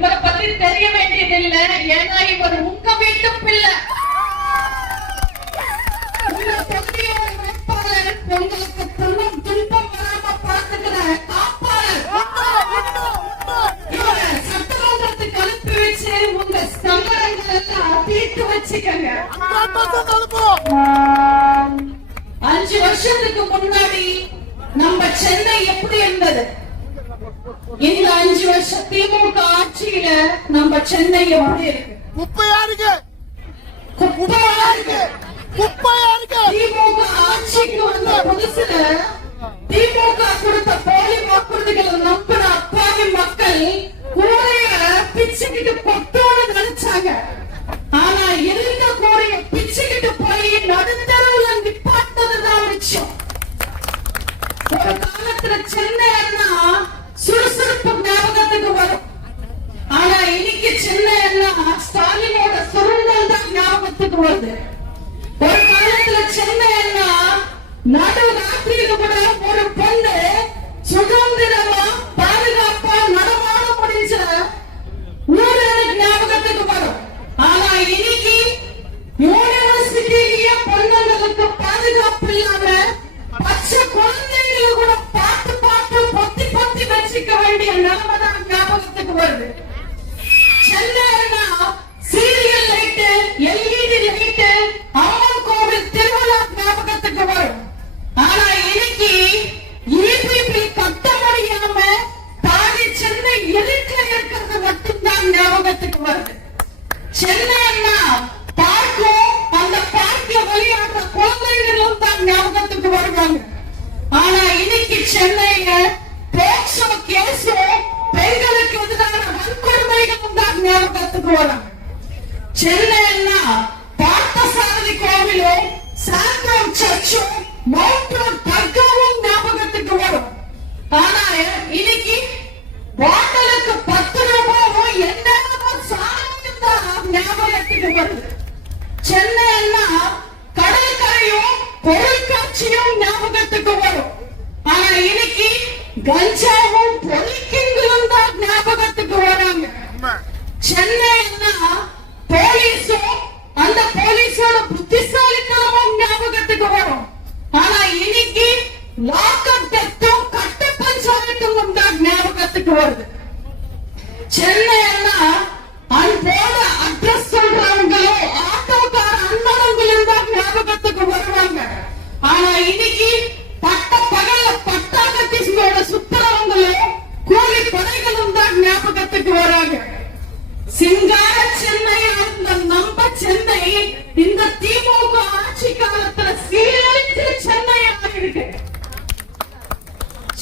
இவரை பத்தி தெரிய வேண்டியது இல்ல, ஏன்னா இவர் உங்க வீட்டு பிள்ளை. உங்க தொகுதியோட வேட்பாளர் உங்களுக்கு துன்பம் வராம பார்த்துக்கிற காப்பாளர். இவரை சட்டமன்றத்துக்கு அனுப்பி வச்சு உங்க சங்கடங்கள் எல்லாம் தீர்த்து வச்சுக்கங்க. 5 வருஷத்துக்கு முன்னாடி நம்ம சென்னை எப்படி இருந்தது? இந்த 5 வருஷம் திமுக ஆட்சியில நம்ம சென்னை எப்படி இருக்கு? குப்பையா இருக்கு. திமுக ஆட்சிக்கு வந்த புதுசுல திமுக கொடுத்த போலி வாக்குறுதிகளை நம்பின அப்பாவி மக்கள் கூரைய பிச்சுக்கிட்டு கொட்டோடு நினைச்சாங்க. ஆனா இருந்த கூரைய பிச்சுக்கிட்டு போய் நடுத்தரவுல நிப்பாட்டதுதான் விஷயம். ஒரு காலத்துல சென்னைன்னா சுறுசுறுப்பு ஞாபகத்துக்கு வரும். ஆனா இன்னைக்கு சென்னைன்னா ஸ்டாலினோட சுருண்டல் தான் ஞாபகத்துக்கு வருது. ஒரு காலத்துல சென்னைன்னா நடு ராத்திரியில கூட ஒரு பொண்ணு சுதந்திரமா பாதுகாப்பா நடமாட முடிஞ்ச ஊர் ஞாபகத்துக்கு வரும். ஆனா இன்னைக்கு யூனிவர்சிட்டியிலேயே பொண்ணுங்களுக்கு பாதுகாப்பு இல்லாம பச்சை குழந்தைங்களை கூட பார்த்து பார்த்து பொத்தி பொத்தி வச்சுக்க வேண்டிய நிலைமை தான் ஞாபகத்துக்கு வருது. சென்னைன்னா சீரியல் லைட்டு, எல்இடி லைட்டு, அம்மன் கோவில் திருவிழா ஞாபகத்துக்கு வரும். ஆனா இன்னைக்கு இபிபி கட்ட முடியாம பாதி சென்னை இருட்டுல இருக்கிறது மட்டும்தான் ஞாபகத்துக்கு வருது. சென்னைன்னா பார்க்கும், அந்த பார்க்ல விளையாடுற குழந்தைகளும் தான் ஞாபகத்துக்கு வருவாங்க. ஆனா இன்னைக்கு சென்னையில போக்சோ கேஸும் பெண்களுக்கு எதிரான வன்கொடுமைகளும் தான் ஞாபகத்துக்கு வராங்க. சென்னைன்னா பார்த்தசாரதி கோவிலும் சாந்தோம் சர்ச்சும் மவுண்ட் தர்காவும் ஞாபகத்துக்கு வரும். ஆனா இன்னைக்கு பாட்டலுக்கு 10 ரூபாயும் என்னென்னமோ சாதனம் தான் ஞாபகத்துக்கு வருது. சென்னைன்னா கடற்கரையும் பொருட்காட்சியும் ஞாபகத்துக்கு வரும். ஆனா இன்னைக்கு கஞ்சாவும் பொலிக்கிங்களும் தான் ஞாபகத்துக்கு வராங்க. சென்னைன்னா போலீஸும் அந்த போலீஸோட புத்திசாலித்தனமும் ஞாபகத்துக்கு வரும். ஆனா இன்னைக்கு லாக்அப் டெத்தும் கட்ட பஞ்சாயத்தும் தான் ஞாபகத்துக்கு வருது. சென்னைன்னா அன்போட அட்ரஸ் சொல்றவங்களும் ஆட்டோக்கார அண்ணனுங்களும் தான் ஞாபகத்துக்கு வருவாங்க. ஆனா இன்னைக்கு பட்ட பகல்ல பட்டாக்கத்தியோட சுத்துறவங்களும் கூலி படைகளும் தான் ஞாபகத்துக்கு வராங்க. சிங்கார சென்னை நம்ம சென்னை இந்த திமுக ஆட்சி காலத்துல சீரழித்து சென்னையாக இருக்கு.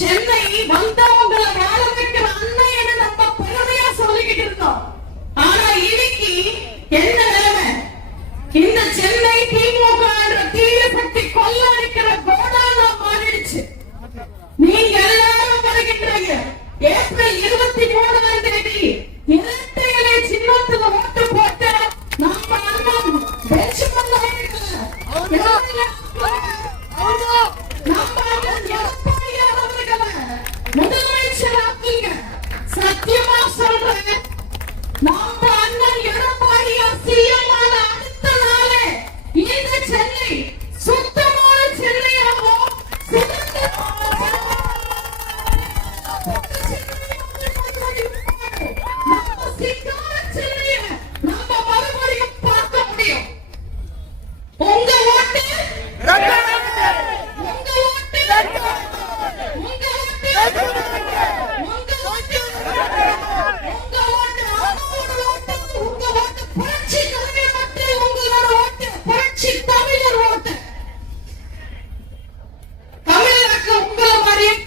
சென்னை வந்தவங்களை வாழ வைக்கிற அன்னைன்னு நம்ம பெருமையா சொல்லிக்கிட்டு இருந்தோம். ஆனா இன்னைக்கு என்ன நிலைமை? இந்த சென்னை திமுக என்ற தீய சக்தி கொள்ளடிக்கிற கோடானா மாறிடுச்சு. நீங்க எல்லாரும் வருகின்றீங்க. ஏப்ரல் 23ஆம் தேதி இரட்டை இலை சின்னத்துல ஓட்டு போட்டு நம்ம அண்ணன் முதலமைச்சர் ஆக்குங்க. சத்தியமா சொல்றேன், நம்ம அண்ணன் எடப்பாடியா சிஎம் ஆன அடுத்த நாளே இந்த சென்னை சுத்தமான சென்னையாகவும் நம்ம மறுபடியும் பார்க்க முடியும். உங்க ஓட்டு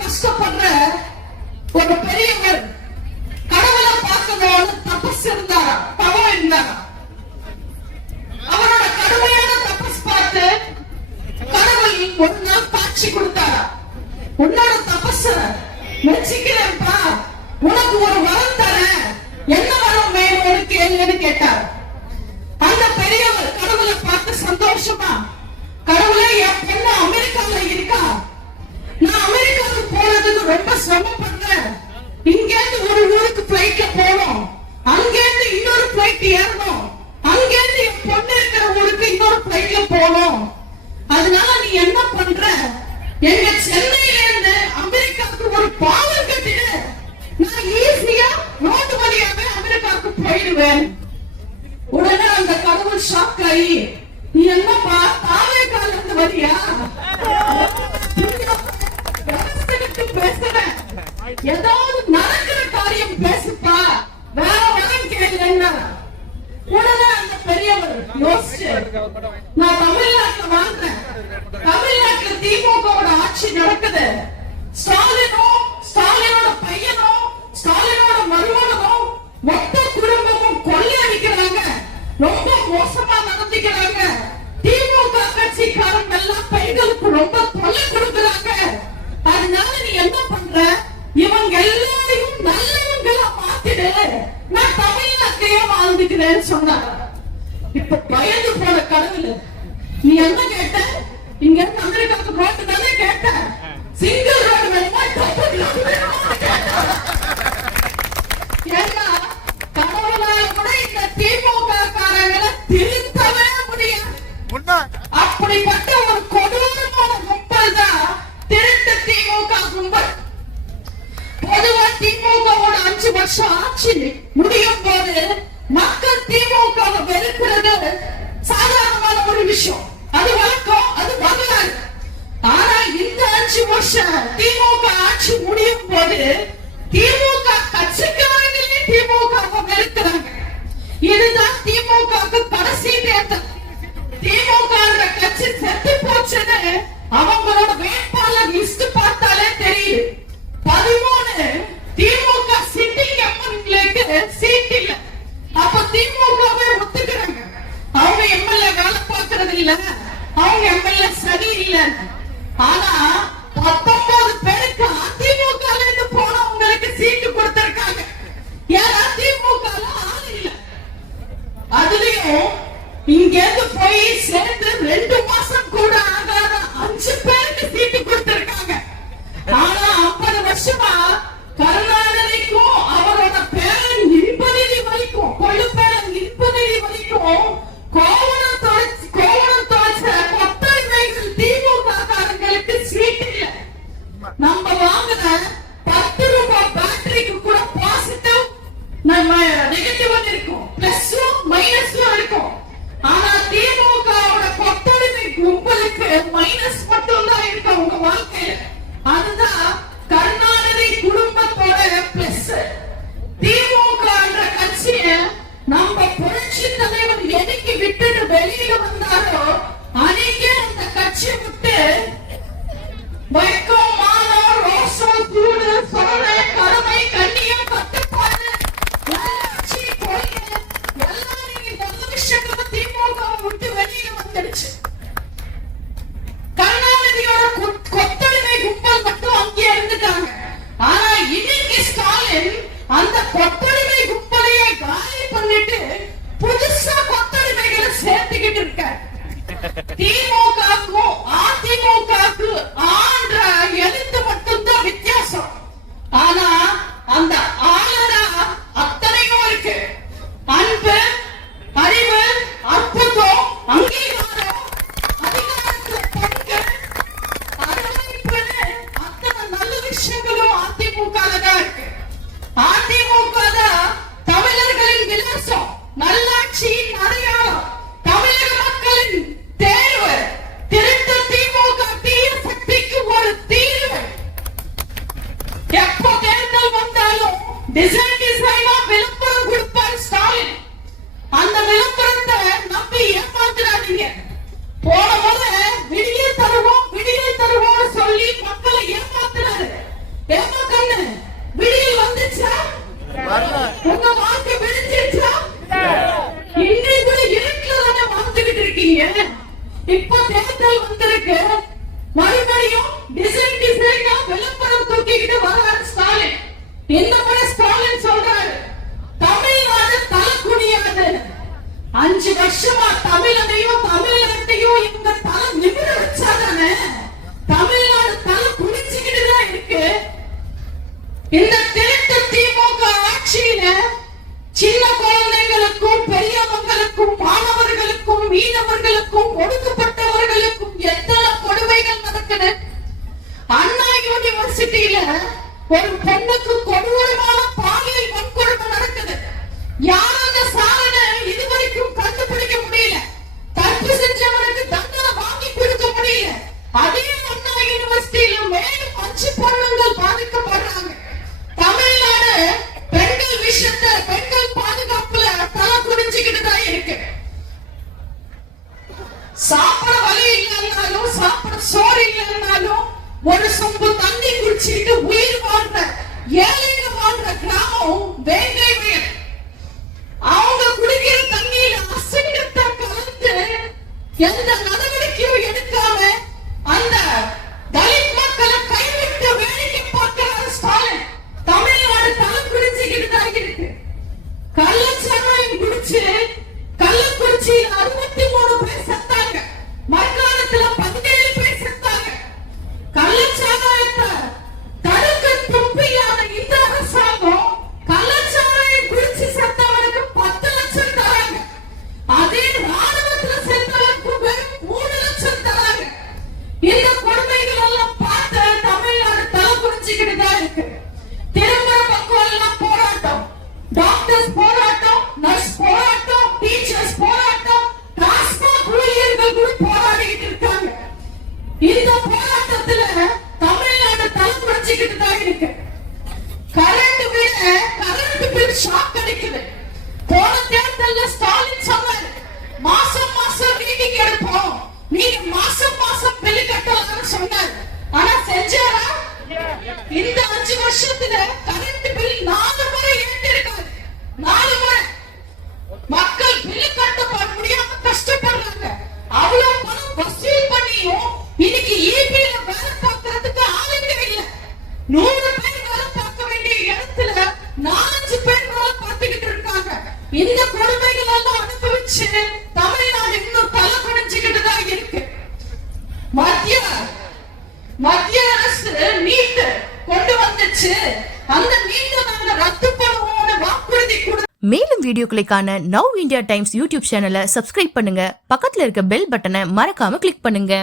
கஷ்டப்படுற ஒரு பெரியவர் கடவுளை பார்க்கணும்னு தபஸ் இருந்தாரா, தவம் இருந்தாரா. அவரோட கடுமையான தபஸ் பார்த்து கடவுள் ஒரு நாள் காட்சி கொடுத்தாரா. உன்னோட தபஸ மெச்சிக்கிறேன்ப்பா, உனக்கு ஒரு வரம் தரேன், என்ன வரம் வேணும்னு கேளுன்னு கேட்டார். அந்த பெரியவர் கடவுளை பார்த்து சந்தோஷமா, கடவுளே என் பொண்ணு அமெரிக்கால இருக்கா, நான் அமெரிக்காவுக்கு போறதுக்கு ரொம்ப சிரமப்படுறேன், இங்க இருந்து ஒரு ஊருக்கு பிளைட்ல போனோம், எங்க சென்னையில இருந்து அமெரிக்காவுக்கு ஒரு பாலம் கட்டிடு, நான் ஈஸியா ரோடு வழியாவே அமெரிக்காவுக்கு போயிடுவேன். உடனே அந்த கடவுள் ஷாக் ஆகி, நீ என்னப்பா தாவே கால இருந்து வரியா, பேசுறேன், ஏதாவது நடக்கிற காரியம் பேசுப்பா, வேற வரம் கேளுங்க. உடனே அந்த பெரியவர் யோசிச்சு, நான் தமிழ்நாட்டுல வாழ்றேன், தமிழ்நாட்டுல திமுகவோட ஆட்சி நடக்குது, ஸ்டாலினும் ஸ்டாலினோட பையனும் ஸ்டாலினோட மருமகனும் மொத்த குடும்பமும் கொள்ளையடிக்கிறாங்க, ரொம்ப மோசமா நடந்துக்கிறாங்க, திமுக கட்சிக்காரங்க எல்லாம் பெண்களுக்கு ரொம்ப தொல்லை கொடுக்கிறாங்க, அதனால நீ என்ன பண்ற, இவங்க எல்லாரையும் நல்லவங்களா மாத்திடு, நான் தமிழ்நாட்டிலேயே வாழ்ந்துக்கிறேன்னு சொன்னாங்க. இப்ப பயந்து போன கடவுள், நீ என்ன கேட்ட, இங்க இருந்து அமெரிக்காவுக்கு போட்டு தானே கேட்ட, சிங்கிள் ரோடு வேணுமா டபுள் ரோடு வேணுமா கேட்ட. ஏன்னா கடவுளால கூட இந்த திமுக காரங்களை திருத்தவே முடியாது. அப்படிப்பட்ட ஒரு கொடூரமான கும்பல் தான் திருட்டு திமுக கும்பல். பொதுவா திமுகவோட 5 வருஷம் ஆட்சி முடியும் போது மக்கள் திமுக வெறுக்கிறது சாதாரணமான ஒரு விஷயம், அது வழக்கம், அது வரலாறு. ஆனா இந்த 5 வருஷம் திமுக ஆட்சி முடியும் போது திமுக கட்சிக்காரங்களே திமுக வெறுக்கிறாங்க. இதுதான் திமுக கடைசி தேர்தல். திமுக கட்சி செத்து போச்சுன்னு அவங்களோட வேட்பாளர் லிஸ்ட் பார்த்தாலே தெரியுது. 13 திமுக சிட்டிங் எம்எல்ஏக்கு சீட் இல்ல. அப்ப திமுகவை ஒத்துக்கிறாங்க, அவங்க எம்எல்ஏ வேலை பார்க்கறது இல்ல, அவங்க எம்எல்ஏ சரி இல்ல. ஆனா 19 பேருக்கு அதிமுக இருந்து போனவங்களுக்கு சீட்டு கொடுத்திருக்காங்க. ஏன்னா திமுக ஆள் இல்ல. அதுலயும் இங்க இருந்து போய் சேர்ந்து 2 மாசம் கூட ஆகாத 5 பேருக்கு சீட்டு கொடுத்திருக்காங்க. ஆனா 50 வருஷமா கருணாநிதிக்கும் அவரோட பேரன் இன்பநிதி வரைக்கும், கொள்ளு பேரன் இன்பநிதி வரைக்கும் கோவணம் தொலைச்ச கொத்தடிமைகள் திமுக காரங்களுக்கு சீட் இல்ல. நம்ம வாங்கின 10 ரூபாய் பேட்டரிக்கு கூட பாசிட்டிவ் நம்ம நெகட்டிவ் இருக்கும், பிளஸும் மைனஸும் இருக்கும். ஆனா திமுகவோட கொத்தடிமை கும்பலுக்கு மைனஸ் மட்டும் தான் இருக்கு அவங்க வாழ்க்கையில. அதுதான் கருணாநிதி குடும்பத்தோட பிளஸ். திமுக என்ற கட்சியை நம்ம புரட்சி தலைவர் என்னைக்கு விட்டுட்டு வெளியில வந்தாரோ அன்னைக்கு அந்த கட்சி விட்டு வைக்கம், மானம், ரோஷம், சூடு, சோழ, கடமை, கண்ணியம், கட்டுப்பாடு, வளர்ச்சி, கொள்கை எல்லாரும் நல்ல விஷயங்களை திமுக விட்டு வெளியில வந்துடுச்சு. கருணாநிதியோட கொத்தடிமை கும்பல் மட்டும் அங்கே இருந்துட்டாங்க. ஆனா இன்னைக்கு ஸ்டாலின் அந்த கொத்தடிமை கும்பலையே காலி பண்ணிட்டு புதுசா கொத்தடிமைகளை சேர்த்துக்கிட்டு இருக்க. திமுகவுக்கும் அதிமுகவுக்கு ஆன்ற எழுத்து மட்டும்தான் வித்தியாசம். ஆனா அந்த ஆளரா அத்தனையும் இருக்கு. அன்பு, அறிவு, அற்புதம், அங்கீகாரம், அதிகாரத்துல பங்கு, அரவணைப்புன்னு அத்தனை நல்ல விஷயங்களும் அதிமுக தான் இருக்கு. அதிமுக தான் தமிழர்களின் விலாசம், நல்லாட்சியின் அடையாளம், தமிழக மக்களின் தேர்வு. திருத்த திமுக தீய சக்திக்கு ஒரு தீர்வு. எப்போ தேர்தல் வந்தாலும் டிசைனா விளம்பரம் கொடுப்பார் ஸ்டாலின். அந்த விளம்பரத்தை நம்பி ஏமாத்துறாதீங்க. போன முறை விடியல் தருவோம் சொல்லி மக்களை ஏமாத்துறாரு. ஏமாக்கண்ணு விடியல் வந்துச்சா? உங்க வாழ்க்கை விடிஞ்சிருச்சா? இன்னைக்கு கூட இருட்டுல தானே வாழ்ந்துகிட்டு இருக்கீங்க. இப்ப தேர்தல் வந்திருக்கு, மறுபடியும் டிசைனா விளம்பரம் தூக்கிக்கிட்டு வர்றாரு ஸ்டாலின். இந்த முறை ஸ்டாலின் சொல்றாரு, தமிழ்நாடு தலை குனியாது. 5 வருஷமா தமிழனையும் தமிழகத்தையும் இவங்க தலை நிமிர வச்சாதானே தமிழ்நாடு தலை குனிச்சுக்கிட்டு தான் இருக்கு. இந்த திருட்டு திமுக ஆட்சியில சின்ன குழந்தைகளுக்கும் பெரியவங்களுக்கும் மாணவர்களுக்கும் மீனவர்களுக்கும் ஒடுக்கப்பட்டவர்களுக்கும் எத்தனை கொடுமைகள் நடக்குது. ஒரு பெண்ணுக்கு கொடூரமான பாலியல் வன்கொடுமை நடக்குது. யாரும் அந்த சாதனை இதுவரைக்கும் கண்டுபிடிக்க முடியல. தப்பு செஞ்சவனுக்கு தண்டனை வாங்கி கொடுக்க முடியல. அதே அண்ணா யூனிவர்சிட்டியில மேலும் 5 பொண்ணுங்கள் பாதிக்கப்படுறாங்க. தமிழ்நாடு பெண்கள் விஷயத்த பெண்கள் பாதுகாப்புல தலை குனிஞ்சுக்கிட்டு தான் இருக்கு. சாப்பிட வழி இல்லைன்னாலும் சாப்பிட சோறு இல்லைன்னாலும் ஒரு சொம்பு தண்ணி குடிச்சிட்டு உயிர் வாழ்ற ஏழைங்க வாழ்ற கிராமம் வேங்கை வயல். அவங்க குடிக்கிற தண்ணியில அசிங்கத்தை கலந்து எந்த நடவடிக்கையும் எடுக்காம அந்த தலித் மக்களை கைவிட்டு வேடிக்கை பார்க்கிற ஸ்டாலின் தமிழ்நாடு தலை குடிச்சுக்கிட்டு தான் இருக்கு. கள்ளச்சாராயம் குடிச்சு கள்ளக்குறிச்சியில் 63 பேர் செத்தாங்க. மறுநாளத்துல 17 பேர் செத்தாங்க. கள்ளச்சாராயத்தை தடுக்க துப்பியான இந்த அரசாங்கம் கள்ளச்சாராயம் குடிச்சு செத்தவனுக்கு 10 லட்சம் தராங்க. அதே ராணுவத்துல செத்தவனுக்கு வெறும் 3 லட்சம் தராங்க. இந்த கொடுமைகள் எல்லாம் பார்த்து தமிழ்நாடு தலை குடிச்சுக்கிட்டு தான் இருக்கு. திருமண பக்கம் எல்லாம் போராட்டம், டாக்டர்ஸ் போராட்டம், நர்ஸ் போராட்டம், டீச்சர்ஸ் போராட்டம், டாஸ்மாக் ஊழியர்கள் கூட போராடிட்டு இருக்காங்க. இந்த போராட்டத்துல தமிழ்நாடு தலை குறைஞ்சிக்கிட்டு தான் இருக்கு. கரண்ட் பில் ஷாக் அடிக்குது. போன தேர்தல்ல ஸ்டாலின் சொன்னாரு, மாசம் மாசம் ரீடிங் எடுப்போம், நீங்க மாசம் மாசம் பில் கட்டலாம்னு சொன்னாரு. ஆனா செஞ்சாரா? இந்த 5 வருஷத்துல கரண்ட் பில் 4 முறை ஏற்றிருக்காரு. 4 முறை மக்கள் பில் கட்ட முடியாம கஷ்டப்படுறாங்க. அவ்வளவு பணம் வசூல் பண்ணியும் இன்னைக்கு ஈபில வேலை பார்க்கறதுக்கு ஆளுங்க இல்ல. 100 பேர் வேலை பார்க்க வேண்டிய இடத்துல 4-5 பேர் வேலை பார்த்துக்கிட்டு இருக்காங்க. இந்த கொடுமைகள் எல்லாம் அனுபவிச்சு தமிழ்நாடு இன்னும் தலை குனிஞ்சுக்கிட்டு தான் இருக்கு. மத்திய அரசு நீட் கொண்டு வந்துச்சு. அந்த நீட் நாங்க ரத்து பண்ணுவோம்னு வாக்குறுதி கொடு. மேலும் வீடியோக்களை காண நவ் இந்தியா டைம்ஸ் யூடியூப் சேனலை சப்ஸ்கிரைப் பண்ணுங்க. பக்கத்துல இருக்க பெல் பட்டனை மறக்காம கிளிக் பண்ணுங்க.